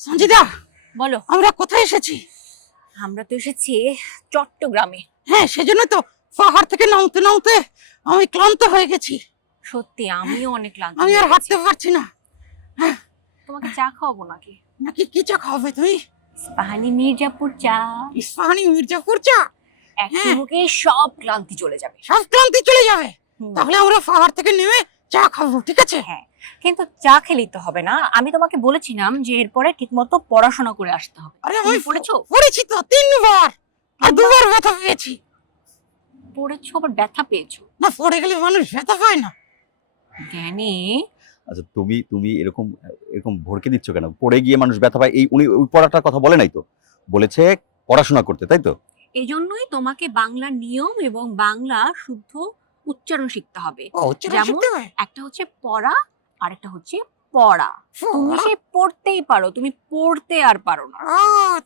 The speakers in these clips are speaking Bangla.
সঞ্জিতা, বলো। আমরা কোথায় এসেছি? আমরা তো এসেছি চট্টগ্রামে। হ্যাঁ, সেজন্য তো পাহাড় থেকে নামতে নামতে আমি ক্লান্ত হয়ে গেছি। সত্যি আমিও অনেক ক্লান্ত আমি আর হয়ে গেছি। হাঁটতে পারছি না। তোমাকে চা খাওয়াবো নাকি? নাকি কি চা খাওয়াবে তুমি? ইস্পাহানি মির্জাপুর চা। ইস্পাহানি মির্জাপুর চা? এক হ্যাঁ। চুমুকে সব ক্লান্তি চলে যাবে। সব ক্লান্তি চলে যাবে। হুম। তাহলে আমরা পাহাড় থেকে নেমে চা খাবো, ঠিক আছে? হ্যাঁ, কিন্তু চা খেলেই তো হবে না। আমি তোমাকে বলেছিলাম যে এরপরে ঠিকমতো পড়াশোনা করে আসতে হবে। আরে তুমি আমি পড়েছো? পড়েছি তো 3 বার, আর 2 বার ব্যথা পেয়েছি। পড়েছো আবার ব্যথা পেয়েছো? না, পড়ে গেলে মানুষ ব্যথা পায় না। জ্ঞানী। আচ্ছা, তুমি এরকম এরকম ভড়কে দিচ্ছ কেন? পড়ে গিয়ে মানুষ ব্যথা পায়, এই উনি ওই পড়াটার কথা বলে নাই তো, বলেছে পড়াশোনা করতে, তাই তো? এই জন্যই তোমাকে বাংলা নিয়ম এবং বাংলা শুদ্ধ উচ্চারণ শিখতে হবে। ও, উচ্চারণ যেমন শিখতে হয়? একটা হচ্ছে পড়া আর একটা হচ্ছে পড়া। তুমি সে পড়তেই পারো, তুমি পড়তে আর পারো না। ও,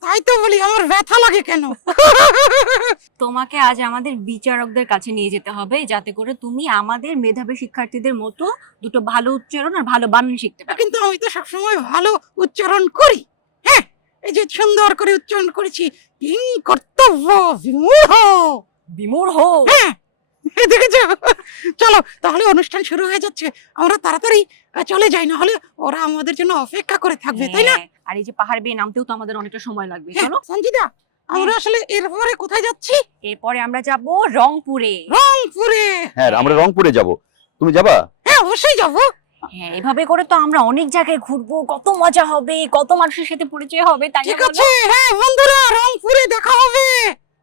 তাই তো বলি আমার ব্যথা লাগে কেন। তোমাকে আজ আমাদের বিচারকদের কাছে নিয়ে যেতে হবে, যাতে করে তুমি আমাদের মেধাবী শিক্ষার্থীদের মতো দুটো ভালো উচ্চারণ আর ভালো বানান শিখতে পারো। কিন্তু আমি তো সবসময় ভালো উচ্চারণ করি। হ্যাঁ, এই যে সুন্দর করে উচ্চারণ করেছি, কিং কর্তব্য বিমূঢ়। বিমূঢ়। হ্যাঁ, দেখেছো? চলো তাহলে, অনুষ্ঠান শুরু হয়ে যাচ্ছে, আমরা তাড়াতাড়ি চলে যাই, না হলে ওরা আমাদের জন্য অপেক্ষা করে থাকবে, তাই না? হ্যাঁ, আর এই যে পাহাড় বেয়ে নামতেও তো আমাদের অনেকটা সময় লাগবে। হ্যাঁ, চলো। সঞ্জিতা, আমরা আসলে এরপরে কোথায় যাচ্ছি? এরপরে আমরা যাব রংপুরে। রংপুরে? হ্যাঁ, আমরা রংপুরে যাব, তুমি যাবা? হ্যাঁ, অবশ্যই যাবো। হ্যাঁ, এভাবে করে তো আমরা অনেক জায়গায় ঘুরবো, কত মজা হবে, কত মানুষের সাথে পরিচয় হবে, তাই না ঠিক বলো? আছে, হ্যাঁ বন্ধুরা, রংপুরে দেখা হবে।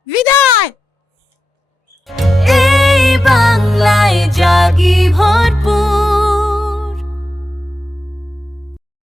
বিদায়। এই বাংলায় জাগি ভরপুর।